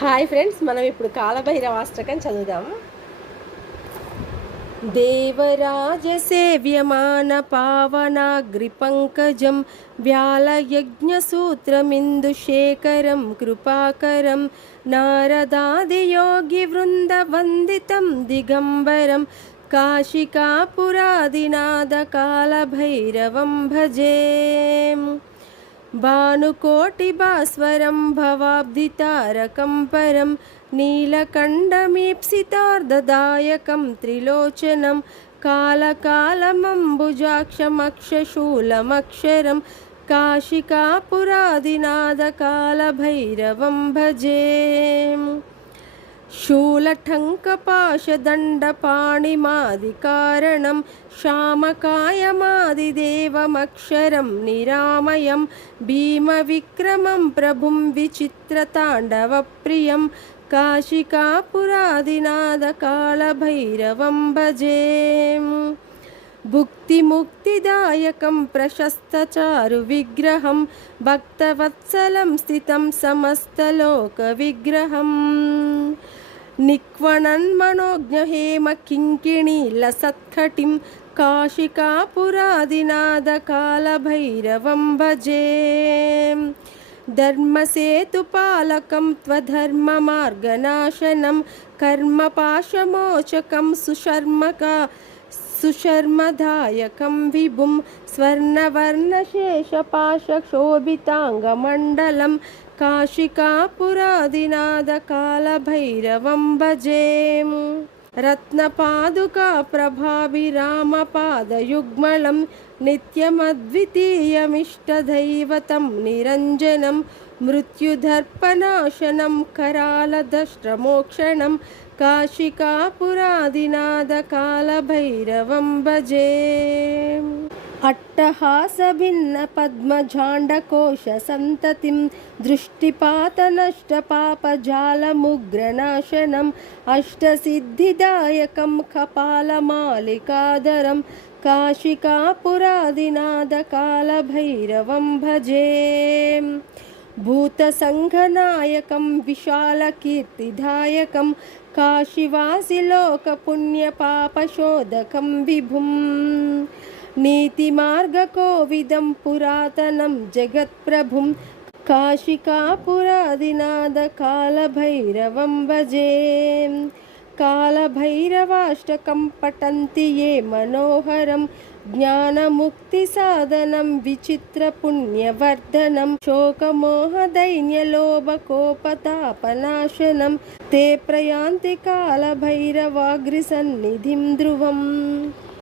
hi friends మనం ఇప్పుడు కాలభైరవాష్టకం చదువుదాము देवराजसेव्यमानपावनाग्रिपङ्कजं व्यालयज्ञसूत्रमिन्दुशेखरं कृपाकरं नारदादियोगिवृन्दवन्दितं दिगम्बरं काशिकापुरादिनादकालभैरवं भजे భానుకోటిభాస్వరం భవాబ్ధితారకం పరం నీలకండమీప్సితార్ధదాయకం త్రిలోచనం కాలకాలమంబుజాక్షమక్షశూలమక్షరం కాశికాపురాదినాదకాలభైరవం భజే शूलठङ्कपाशदण्डपाणिमादिकारणं श्यामकायमादिदेवमक्षरं निरामयं भीमविक्रमं प्रभुं विचित्रताण्डवप्रियं काशिकापुरादिनादकालभैरवं भजे भुक्तिमुक्तिदायकं प्रशस्तचारुविग्रहं भक्तवत्सलं स्थितं समस्तलोकविग्रहम् निक्वणन्मनोज्ञहेमकिङ्किणीलसत्खटिं काशिकापुरादिनादकालभैरवं भजे धर्मसेतुपालकं त्वधर्ममार्गनाशनं कर्मपाशमोचकं सुशर्मका सुशर्मदायकं विभुं स्वर्णवर्णशेषपाशशोभिताङ्गमण्डलं काशिकापुरादिनादकालभैरवं भजे रत्नपादुकाप्रभाभिरामपादयुग्मलं नित्यमद्वितीयमिष्टदैवतं निरञ्जनं मृत्युदर्पनाशनं करालदष्ट्रमोक्षणं काशिकापुरादिनादकालभैरवं भजे अट्टहासभिन्नपद्मजाण्डकोशसन्ततिं दृष्टिपातनष्टपापजालमुग्रनाशनम् अष्टसिद्धिदायकं कपालमालिकादरं काशिकापुरादिनादकालभैरवं भजे भूतसङ्घनायकं विशालकीर्तिदायकं काशिवासिलोकपुण्यपापशोधकं विभुम् नीतिमार्गकोविदं पुरातनं जगत्प्रभुं काशिकापुरादिनादकालभैरवं भजे कालभैरवाष्टकं पठन्ति ये मनोहरं ज्ञानमुक्तिसाधनं विचित्रपुण्यवर्धनं शोकमोहदैन्यलोभकोपतापनाशनं ते प्रयान्ति कालभैरवाग्रिसन्निधिं ध्रुवम्